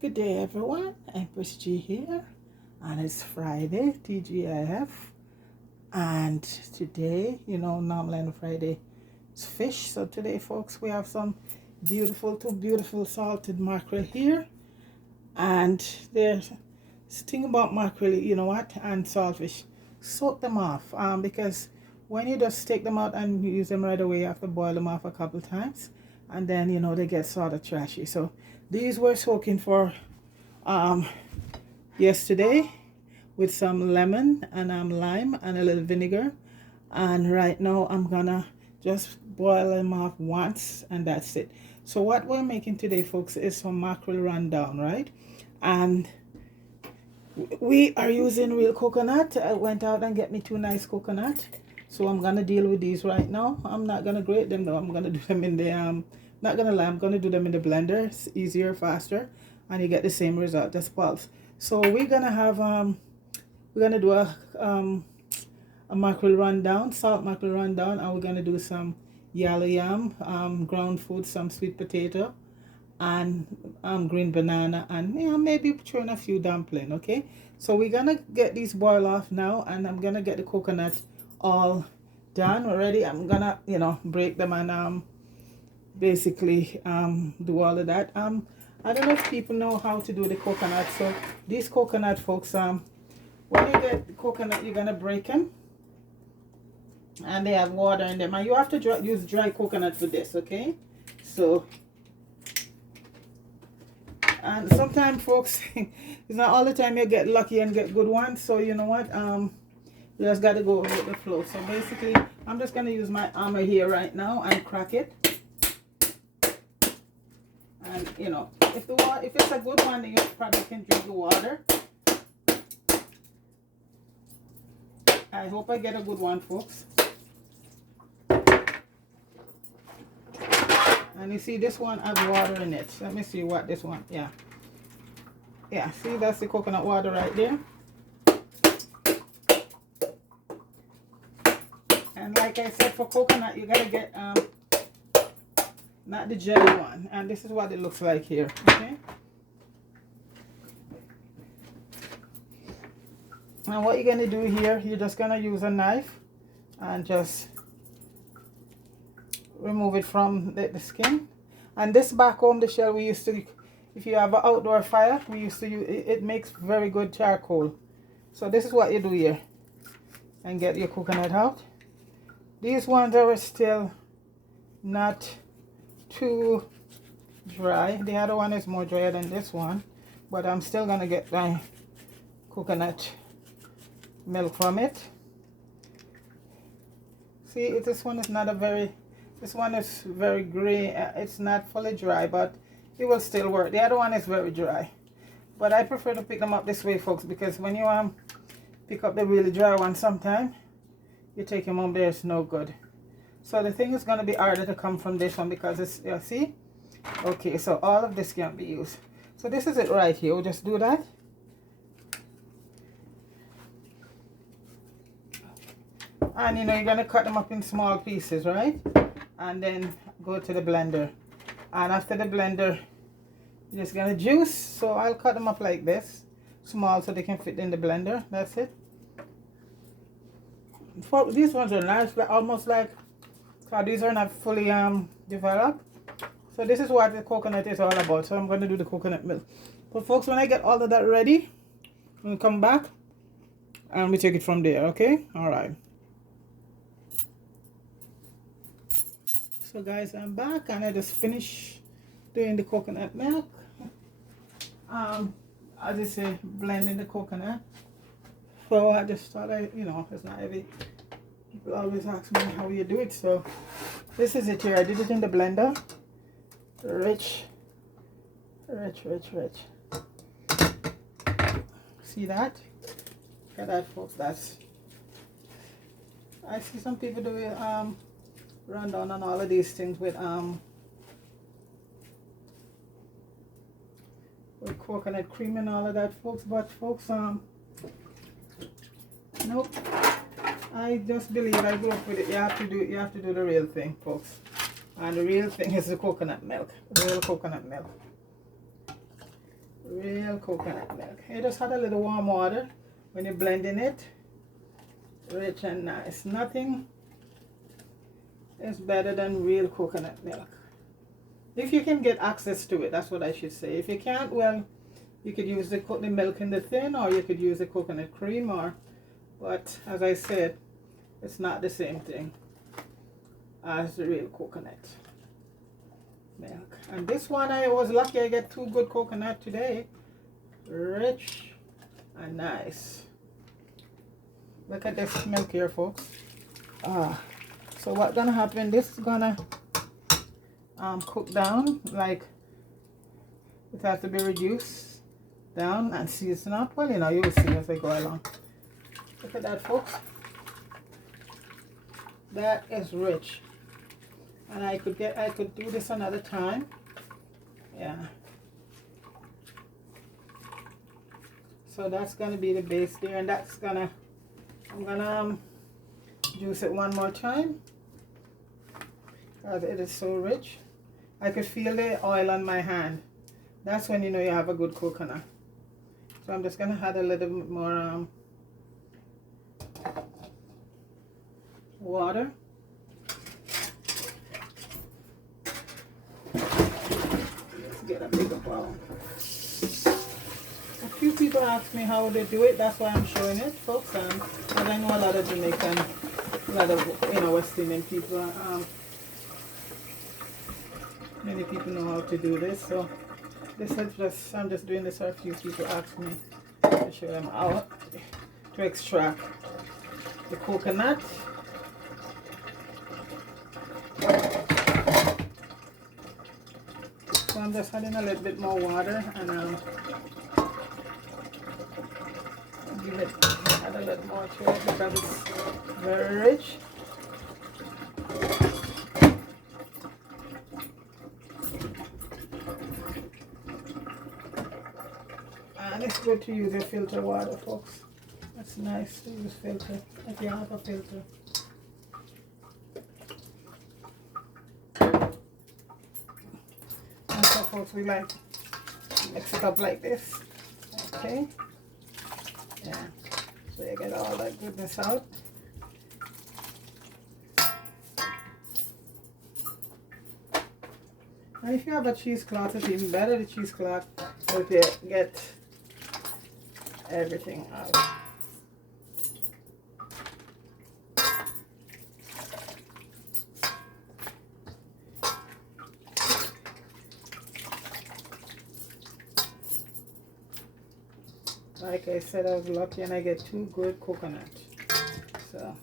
Good day, everyone. Empress G here, and it's Friday, TGIF. And today, normally on Friday, it's fish. So today, folks, we have some two beautiful salted mackerel here. And there's this thing about mackerel, you know what, and saltfish, soak them off. Because when you just take them out and use them right away, you have to boil them off a couple times, and then they get sort of trashy. So these were soaking for um yesterday with some lemon and lime and a little vinegar, and right now I'm gonna just boil them off once, and that's it. So what we're making today, folks, is some mackerel rundown, right? And we are using real coconut. I went out and get me two nice coconut, so I'm gonna deal with these right now. I'm not gonna grate them though. I'm gonna do them in the not gonna lie, I'm gonna do them in the blender. It's easier, faster, and you get the same result, just pulse. So we're gonna have we're gonna do a mackerel rundown, salt mackerel rundown, and we're gonna do some yellow yam, ground food, some sweet potato, and green banana, and maybe throw in a few dumpling. Okay, so we're gonna get these boil off now, and I'm gonna get the coconut all done already. I'm gonna break them and basically do all of that. I don't know if people know how to do the coconut. So these coconut, folks, when you get the coconut, you're gonna break them, and they have water in them, and you have to use dry coconut for this. Okay, so and sometimes, folks, it's not all the time you get lucky and get good ones. So you know what, you just got to go with the flow. So basically, I'm just gonna use my hammer here right now and crack it. And if it's a good one, then you probably can drink the water. I hope I get a good one, folks. And you see, this one has water in it. Let me see what this one. Yeah, see, that's the coconut water right there. And like I said, for coconut, you gotta get not the jelly one. And this is what it looks like here. Okay, and what you're gonna do here, you're just gonna use a knife and just remove it from the skin. And this back home, the shell, we used to, if you have an outdoor fire, we used to use it makes very good charcoal. So this is what you do here, and get your coconut out. These ones are still not too dry. The other one is more drier than this one, but I'm still gonna get my coconut milk from it. See, this one is not a very, this one is very gray. It's not fully dry, but it will still work. The other one is very dry, but I prefer to pick them up this way, folks, because when you pick up the really dry one, sometimes you take them home there, it's no good. So the thing is going to be harder to come from this one because it's, you see? Okay, so all of this can't be used. So this is it right here. We'll just do that. And you're going to cut them up in small pieces, right? And then go to the blender. And after the blender, you're just going to juice. So I'll cut them up like this, small, so they can fit in the blender. That's it. These ones are nice, but almost like, these are not fully developed. So this is what the coconut is all about. So I'm going to do the coconut milk. But folks, when I get all of that ready, I'm going to come back and we take it from there. Okay, all right. So guys, I'm back, and I just finished doing the coconut milk. As I say, blending the coconut. So I just thought it's not heavy. People always ask me how you do it. So this is it here. I did it in the blender. Rich. See that? Look at that, folks. That's, I see some people do it run down on all of these things with coconut cream and all of that, folks. But folks, nope. I just believe, I grew up with it. You have to do the real thing, folks. And the real thing is the coconut milk. Real coconut milk. Real coconut milk. You just add a little warm water when you're blending it. Rich and nice. Nothing is better than real coconut milk. If you can get access to it, that's what I should say. If you can't, well, you could use the milk in the tin, or you could use the coconut cream, but as I said, it's not the same thing as the real coconut milk. And this one, I was lucky I get 2 good coconut today. Rich and nice. Look at this milk here, folks. So what's gonna happen, this is gonna cook down, like it has to be reduced down and season up. Well, you know, you will see as I go along. Look at that, folks. That is rich. And I could do this another time. Yeah. So that's gonna be the base there, and I'm gonna juice it one more time because it is so rich. I could feel the oil on my hand. That's when you know you have a good coconut. So I'm just gonna add a little bit more water. Let's get a bigger bowl. A few people ask me how they do it. That's why I'm showing it, folks. And I know a lot of Jamaican, a lot of West Indian people. Many people know how to do this. So this is just, I'm just doing this for a few people ask me to show them how to extract the coconut. So I'm just adding a little bit more water and add a little more to it because it's very rich. And it's good to use your filter water, folks. It's nice to use filter if you have a filter. And so, folks, we like mix it up like this. Okay. Yeah. So you get all that goodness out. And if you have a cheesecloth, it's even better. The cheesecloth will get everything out. Like I said, I was lucky and I get 2 good coconut. So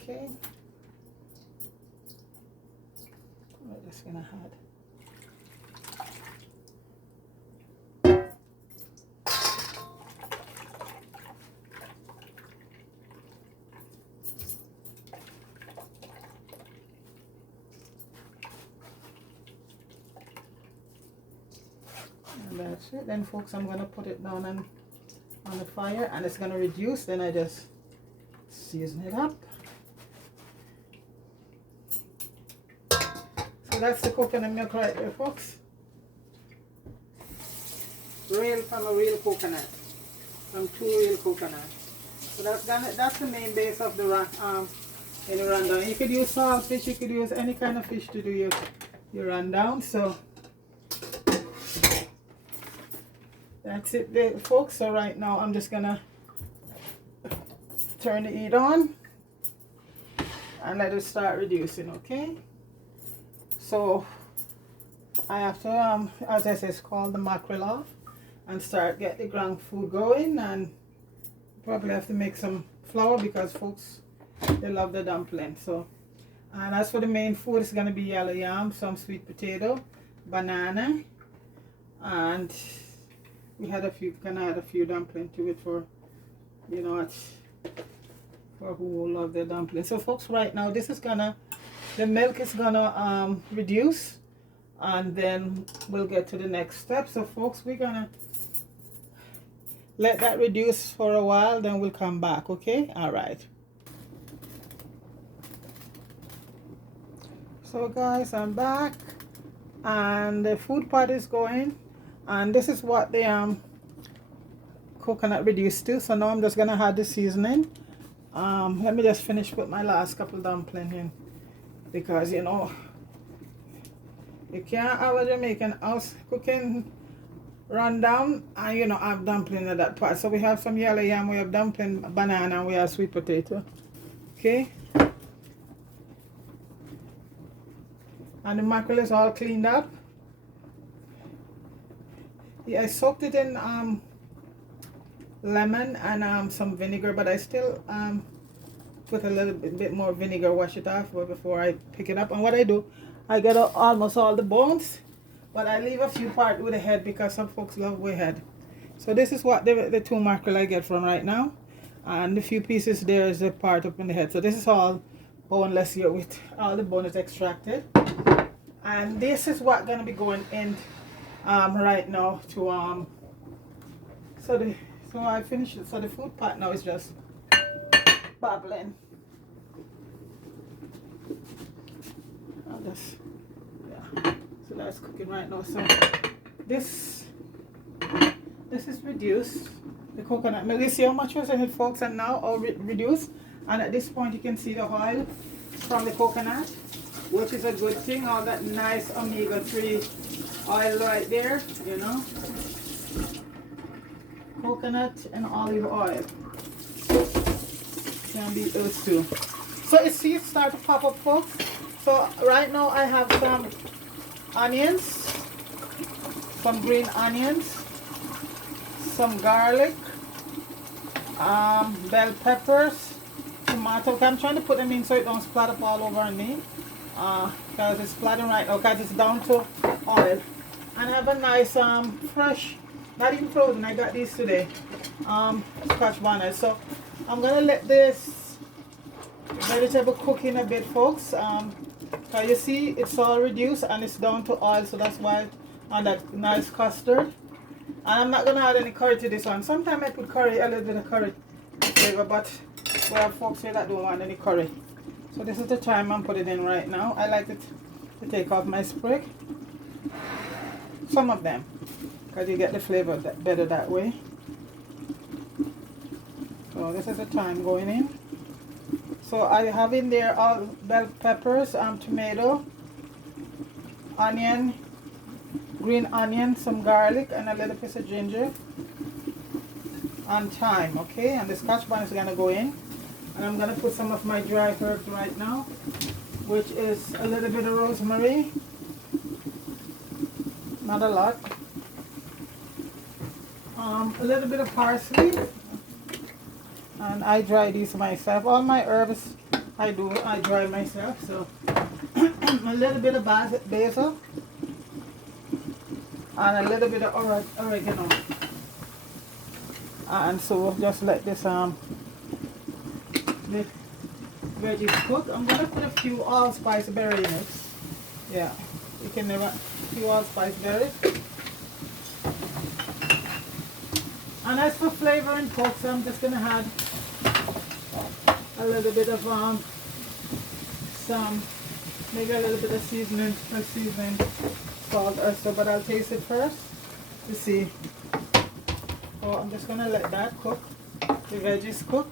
okay. We're just gonna add and that's it. Then, folks, I'm gonna put it down on the fire and it's gonna reduce. Then I just season it up. So that's the coconut milk right there, folks. Real from a real coconut, from 2 real coconut. So that's the main base of the rundown. You could use saltfish, you could use any kind of fish to do your rundown. So that's it there, folks. So right now I'm just gonna turn the heat on and let it start reducing. Okay, so I have to as I said, call the mackerel off and get the ground food going, and probably have to make some flour because folks, they love the dumpling. So, and as for the main food, it's gonna be yellow yam, some sweet potato, banana, and we had a few dumplings to it for, you know, for who love their dumplings. So, folks, right now the milk is gonna reduce, and then we'll get to the next step. So, folks, let that reduce for a while, then we'll come back. Okay, all right. So guys, I'm back and the food pot is going, and this is what the coconut reduced to. So now I'm just gonna add the seasoning. Let me just finish with my last couple dumplings in, because you know you can't have a Jamaican house cooking rundown and you know have dumpling in that pot. So we have some yellow yam, we have dumpling, banana, and we have sweet potato. Okay, and the mackerel is all cleaned up. Yeah, I soaked it in lemon and some vinegar, but I still put a little bit more vinegar, wash it off before I pick it up. And what I do, I get almost all the bones, but I leave a few part with the head because some folks love with head. So this is what the 2 mackerel I get from right now, and the few pieces there is a part up in the head. So this is all boneless here with all the bone is extracted, and this is what gonna be going in right now to so I finished it. So the food pot now is just bubbling. I'll just, yeah. So that's cooking right now. So this is reduced. The coconut milk. You see how much was in it, folks, and now all reduced. And at this point, you can see the oil from the coconut, which is a good thing. All that nice omega-3 oil right there, you know. Coconut and olive oil can be those two. So you see it start to pop up, folks. So right now I have some onions, some green onions, some garlic, bell peppers, tomato. I'm trying to put them in so it don't splat up all over me, because it's splatting right now because it's down to oil. And I have a nice fresh, not even frozen, I got these today, scotch bonnet. So I'm gonna let this vegetable cook in a bit, folks. Cause you see it's all reduced and it's down to oil, so that's why. And that nice custard. And I'm not gonna add any curry to this one. Sometimes I put curry, a little bit of curry flavor, but we have folks here that don't want any curry. So this is the time I'm putting it in right now. I like it to take off my sprig. Some of them, because you get the flavor better that way. So this is the time going in. So I have in there all bell peppers, tomato, onion, green onion, some garlic, and a little piece of ginger, and thyme. Okay, and the scotch bonnet is gonna go in, and I'm gonna put some of my dry herbs right now, which is a little bit of rosemary, not a lot, a little bit of parsley. And I dry these myself. All my herbs I dry myself. So a little bit of basil and a little bit of oregano. And so we'll just let this the veggies cook. I'm gonna put a few allspice berries in it. Yeah, you can never few allspice berries. And as for flavoring, folks, I'm just gonna add a little bit of maybe a little bit of seasoning salt or so, but I'll taste it first to see. So I'm just gonna let that cook, the veggies cook.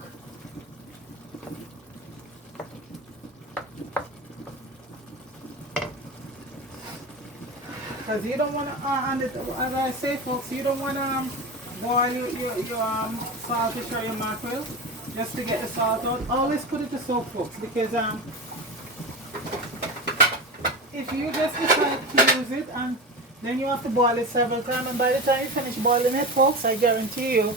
Because you don't want to, and as I say, folks, you don't want to boil your saltfish or your mackerel just to get the salt out. Always put it to soak, folks, because if you just decide to use it and then you have to boil it several times, and by the time you finish boiling it, folks, I guarantee you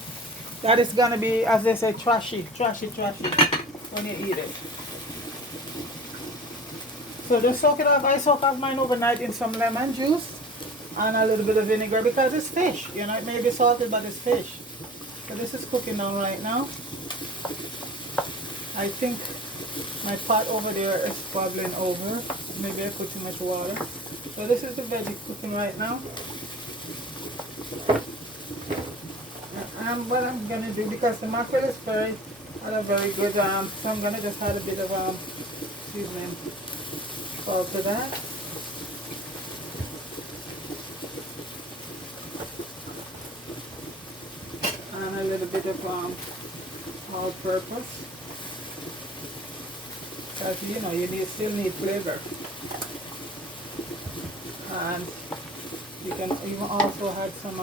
that it's gonna be, as they say, trashy when you eat it. So just soak it off. I soak off mine overnight in some lemon juice and a little bit of vinegar because it's fish. You know, it may be salted, but it's fish. So this is cooking down right now. I think my pot over there is bubbling over. Maybe I put too much water. So this is the veggie cooking right now. what I'm gonna do, because the mackerel is had a very good so I'm gonna just add a bit of seasoning salt to that. And a little bit of all-purpose, because you know you still need flavor. And you can even also add some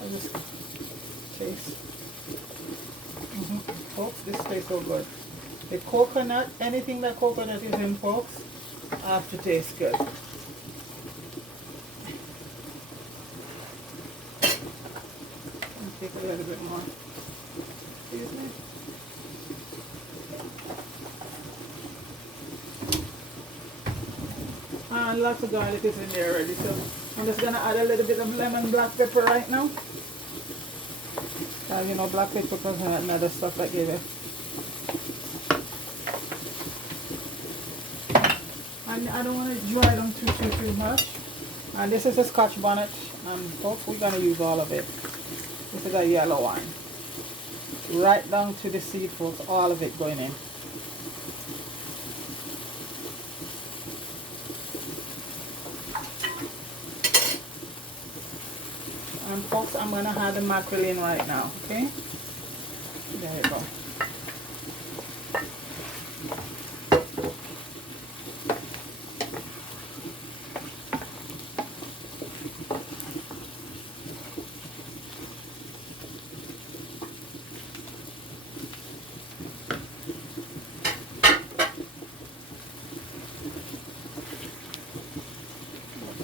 I'll just taste. Folks, this tastes so good. The coconut, anything that coconut is in, folks, have to taste good. Take a little bit more. Excuse me. And lots of garlic is in there already, so I'm just gonna add a little bit of lemon black pepper right now. You know, black pepper and other stuff that give it. And I don't want to dry them too much. And this is a Scotch bonnet, and folks, we're gonna use all of it. This is a yellow one. Right down to the seed, folks, all of it going in. And folks, I'm gonna add the mackerel in right now, okay? There you go.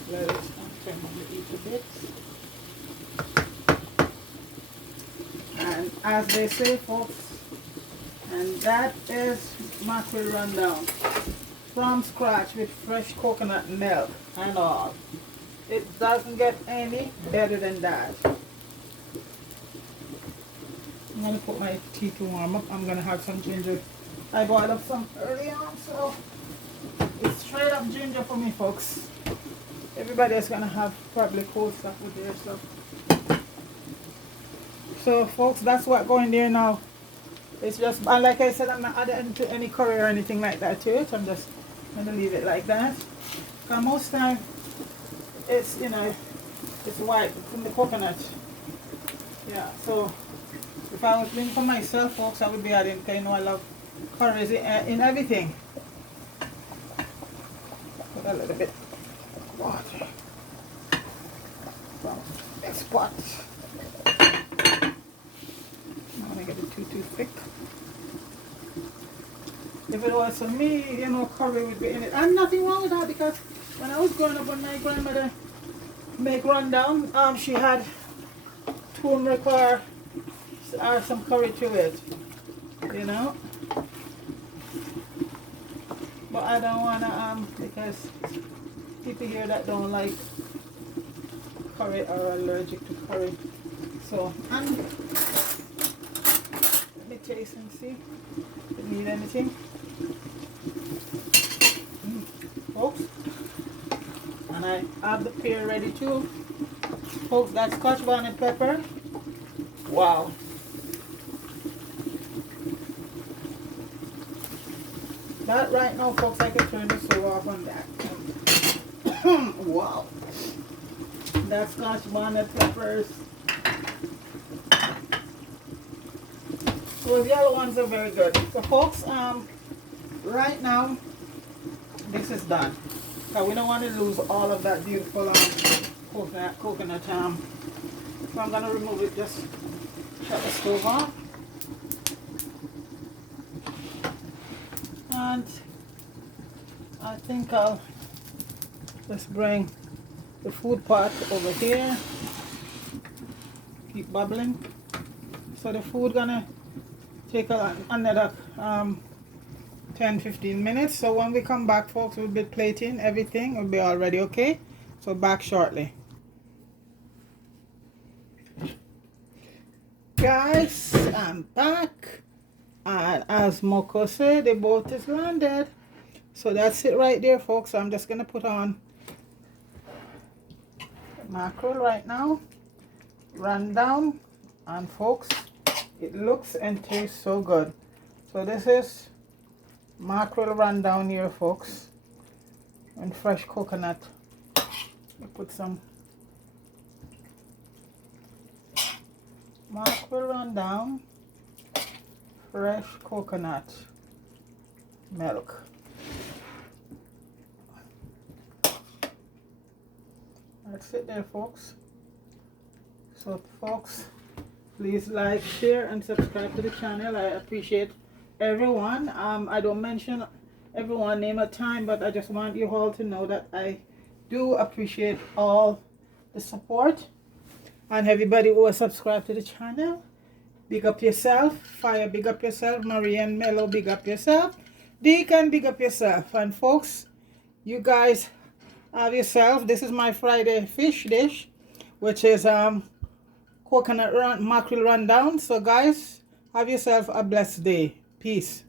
Let it turn a bit. And as they say, folks, and that is mackerel rundown from scratch with fresh coconut milk and all. It doesn't get any better than that. I'm going to put my tea to warm up. I'm going to have some ginger. I boiled up some early on, so it's straight up ginger for me, folks. Everybody is going to have probably cold stuff with their stuff. So folks, that's what going there now. It's just, and like I said, I'm not adding to any curry or anything like that to it. I'm just going to leave it like that. And most time, it's, you know, it's white from the coconut. Yeah, so if I was doing for myself, folks, I would be adding, because you know I love curries in everything. Put a little bit of water from this pot. Get it too thick. If it was for me, you know, curry would be in it. And nothing wrong with that, because when I was growing up, when my grandmother make rundown, she had turmeric or some curry to it, you know. But I don't wanna because people here that don't like curry are allergic to curry. So taste and see if it need anything. Folks, and I have the pear ready too. Folks, that's Scotch bonnet pepper. Wow. That right now, folks, I can turn the stove off on that. Wow. That's Scotch bonnet peppers. Those yellow ones are very good. So folks, right now this is done. We don't want to lose all of that beautiful coconut. So I'm gonna remove it. Just shut the stove off, and I think I'll just bring the food pot over here. Keep bubbling. So the food gonna take another 10-15 minutes. So when we come back, folks, we'll be plating everything. Will be all ready, okay? So back shortly. Guys, I'm back. And as Moko said, the boat is landed. So that's it right there, folks. So I'm just going to put on mackerel right now, rundown, and folks, it looks and tastes so good. So this is mackerel rundown here, folks, and fresh coconut. I put some mackerel rundown, fresh coconut milk. That's it there, folks. So folks, please like, share, and subscribe to the channel. I appreciate everyone. I don't mention everyone name at time, but I just want you all to know that I do appreciate all the support, and everybody who has subscribed to the channel. Big up yourself. Fire, big up yourself. Marianne Mello, big up yourself. Deacon, big up yourself. And folks, you guys have yourself. This is my Friday fish dish, which is mackerel rundown. So guys, have yourself a blessed day. Peace.